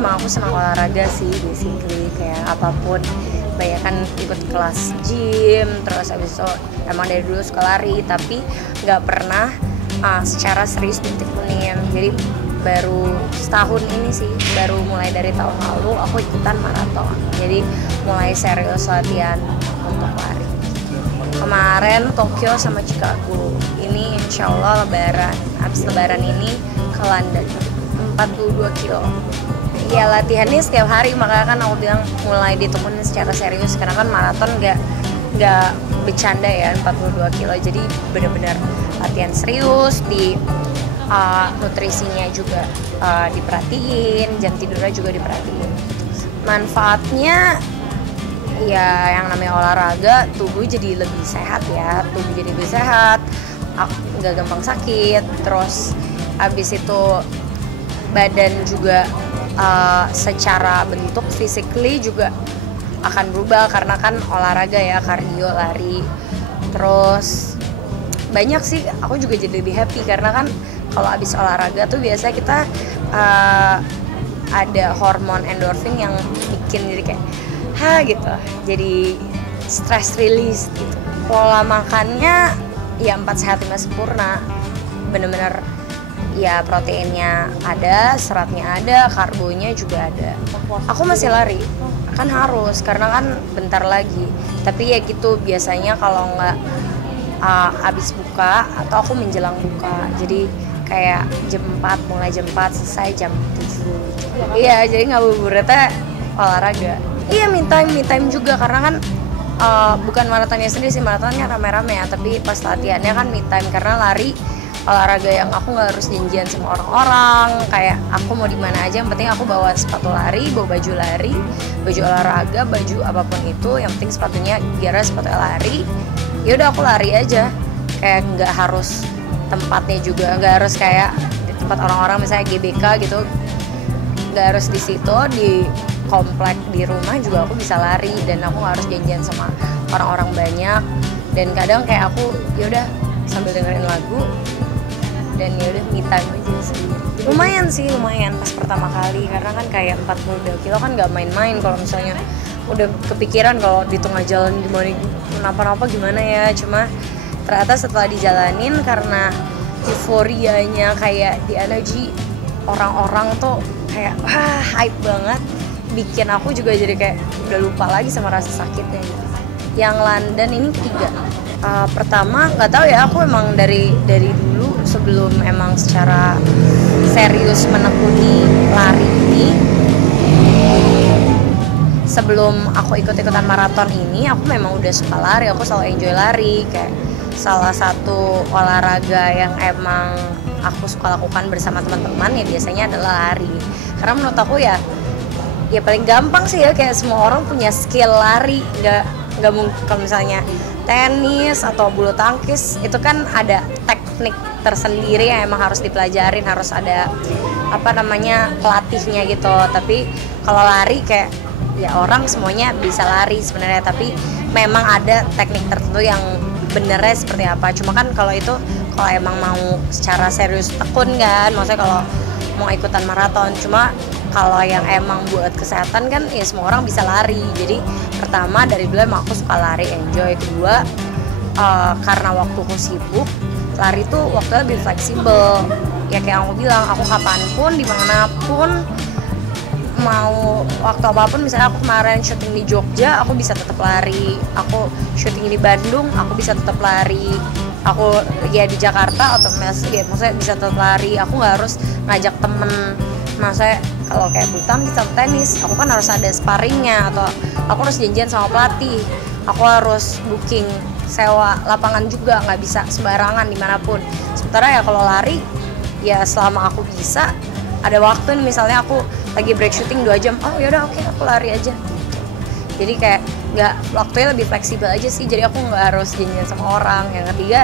emang aku senang olahraga sih basically, kayak apapun. Banyak kan ikut kelas gym, terus abis itu emang dari dulu suka lari, tapi nggak pernah secara serius ditekunin. Jadi baru setahun ini sih, baru mulai dari tahun lalu aku ikutan maraton. Jadi mulai serius latihan untuk lari. Kemarin Tokyo sama Chicago. Ini insya Allah lebaran. Abis lebaran ini ke London 42 kilo. Ya latihannya setiap hari, makanya kan aku bilang mulai ditekunin secara serius. Karena kan maraton nggak bercanda ya, 42 kilo. Jadi benar-benar latihan serius, di nutrisinya juga diperhatiin, jam tidurnya juga diperhatiin. Manfaatnya ya yang namanya olahraga, tubuh jadi lebih sehat ya, nggak gampang sakit. Terus abis itu badan juga secara bentuk physically juga akan berubah karena kan olahraga ya, kardio, lari. Terus banyak sih, aku juga jadi lebih happy karena kan kalau abis olahraga tuh biasanya kita ada hormon endorfin yang bikin jadi kayak gitu, jadi stress release gitu. Pola makannya ya 4 sehat 5 sempurna, bener-bener ya proteinnya ada, seratnya ada, karbonya juga ada. Aku masih lari, kan harus karena kan bentar lagi. Tapi ya gitu biasanya kalau nggak abis buka atau aku menjelang buka. Jadi kayak jam 4, mulai jam 4 selesai jam 7. Iya, jadi ngabuburitnya olahraga. Iya, me time juga karena kan bukan maratonnya sendiri sih, maratonnya rame-rame ya, tapi pas latihannya kan me time karena lari olahraga yang aku nggak harus janjian sama orang-orang. Kayak aku mau di mana aja, yang penting aku bawa sepatu lari, bawa baju lari, baju olahraga, baju apapun itu, yang penting sepatunya biar sepatu lari. Ya udah aku lari aja, kayak nggak harus tempatnya juga, nggak harus kayak di tempat orang-orang misalnya GBK gitu, nggak harus di situ, di komplek di rumah juga aku bisa lari dan aku nggak harus janjian sama orang-orang banyak. Dan kadang kayak aku yaudah sambil dengerin lagu dan yaudah me time aja sendiri. Lumayan pas pertama kali karena kan kayak 42 kilo kan nggak main-main. Kalau misalnya udah kepikiran kalau di tengah jalan gimana kenapa-napa gimana ya, cuma ternyata setelah dijalanin karena euforianya kayak di energi orang-orang tuh kayak hype banget, bikin aku juga jadi kayak udah lupa lagi sama rasa sakitnya gitu. Yang London ini ketiga. Pertama nggak tahu ya, aku emang dari dulu sebelum emang secara serius menekuni lari ini, sebelum aku ikut-ikutan maraton ini, aku memang udah suka lari, aku selalu enjoy lari. Kayak salah satu olahraga yang emang aku suka lakukan bersama teman-teman ya biasanya adalah lari. Karena menurut aku ya paling gampang sih ya, kayak semua orang punya skill lari. Nggak mungkin kalau misalnya tenis atau bulu tangkis itu kan ada teknik tersendiri yang emang harus dipelajarin, harus ada pelatihnya gitu. Tapi kalau lari kayak ya orang semuanya bisa lari sebenarnya, tapi memang ada teknik tertentu yang benernya seperti apa. Cuma kan kalau itu kalau emang mau secara serius tekun kan, maksudnya kalau mau ikutan maraton. Cuma kalau yang emang buat kesehatan kan ya semua orang bisa lari. Jadi pertama dari dulu emang aku suka lari, enjoy. Kedua karena waktuku sibuk, lari tuh waktunya lebih fleksibel. Ya kayak aku bilang, aku kapanpun, dimanapun, mau waktu apapun. Misalnya aku kemarin syuting di Jogja, aku bisa tetap lari. Aku syuting di Bandung, aku bisa tetap lari. Aku ya di Jakarta atau maksudnya bisa tetap lari. Aku nggak harus ngajak temen. Maksudnya kalau kayak bulu tangkis atau tenis, aku kan harus ada sparringnya, atau aku harus janjian sama pelatih. Aku harus booking sewa lapangan juga, nggak bisa sembarangan dimanapun. Sementara ya kalau lari, ya selama aku bisa, ada waktu nih misalnya aku lagi break syuting 2 jam, oh yaudah oke, aku lari aja gitu. Jadi kayak nggak, waktunya lebih fleksibel aja sih, jadi aku nggak harus janjian sama orang. Yang ketiga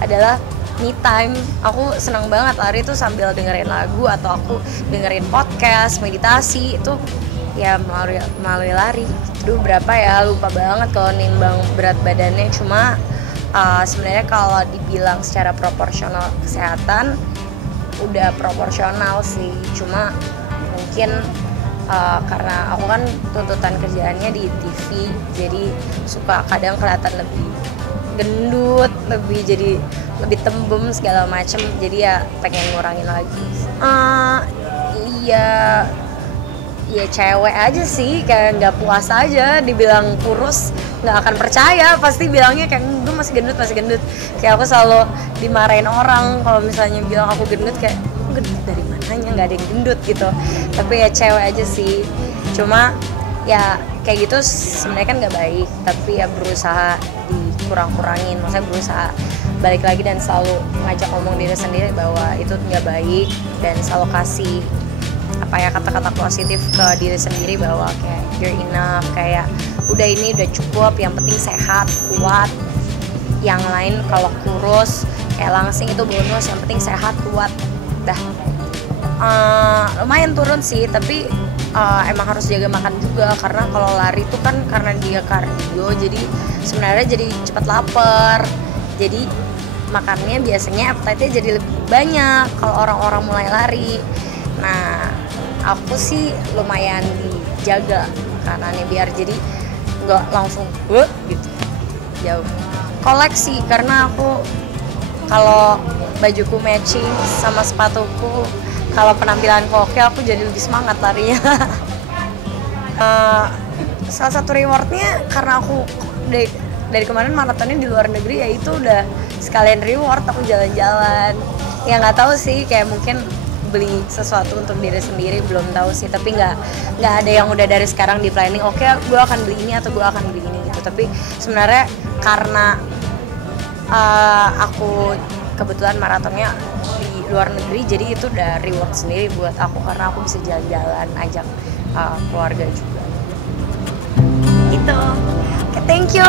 adalah me time. Aku senang banget lari tuh sambil dengerin lagu atau aku dengerin podcast, meditasi, itu ya melalui lari. Aduh berapa ya, lupa banget kalau nimbang berat badannya. Cuma sebenarnya kalau dibilang secara proporsional kesehatan udah proporsional sih, cuma mungkin karena aku kan tuntutan kerjaannya di TV, jadi suka kadang kelihatan lebih gendut, lebih tembem segala macem, jadi ya pengen ngurangin lagi. Iya, ya cewek aja sih, kayak nggak puas aja dibilang kurus, nggak akan percaya, pasti bilangnya kayak gue masih gendut. Kayak aku selalu dimarahin orang kalau misalnya bilang aku gendut, kayak gendut dari mananya, nggak ada yang gendut gitu. Tapi ya cewek aja sih, cuma ya kayak gitu sebenarnya kan nggak baik, tapi ya berusaha dikurang-kurangin, maksudnya berusaha balik lagi dan selalu ngajak ngomong diri sendiri bahwa itu nggak baik, dan selalu kasih kata-kata positif ke diri sendiri bahwa kayak you're enough, kayak udah ini udah cukup, yang penting sehat, kuat. Yang lain kalau kurus kayak langsing itu bonus, yang penting sehat, kuat. Dah lumayan turun sih, tapi emang harus jaga makan juga, karena kalau lari tuh kan karena dia kardio, jadi sebenarnya jadi cepat lapar, jadi makannya biasanya appetite-nya jadi lebih banyak kalau orang-orang mulai lari. Nah aku sih lumayan dijaga makanannya biar jadi nggak langsung gitu jauh. Koleksi, karena aku kalau bajuku matching sama sepatuku, kalau penampilanku oke, aku jadi lebih semangat larinya. Salah satu rewardnya karena aku dari kemarin maratonnya di luar negeri, ya itu udah sekalian reward, aku jalan-jalan. Ya nggak tahu sih, kayak mungkin beli sesuatu untuk diri sendiri, belum tahu sih, tapi nggak ada yang udah dari sekarang di planning oke, gue akan beli ini atau gue akan beli ini gitu. Tapi sebenarnya karena aku kebetulan maratonnya di luar negeri, jadi itu udah reward sendiri buat aku, karena aku bisa jalan-jalan, ajak keluarga juga gitu. Oke, thank you.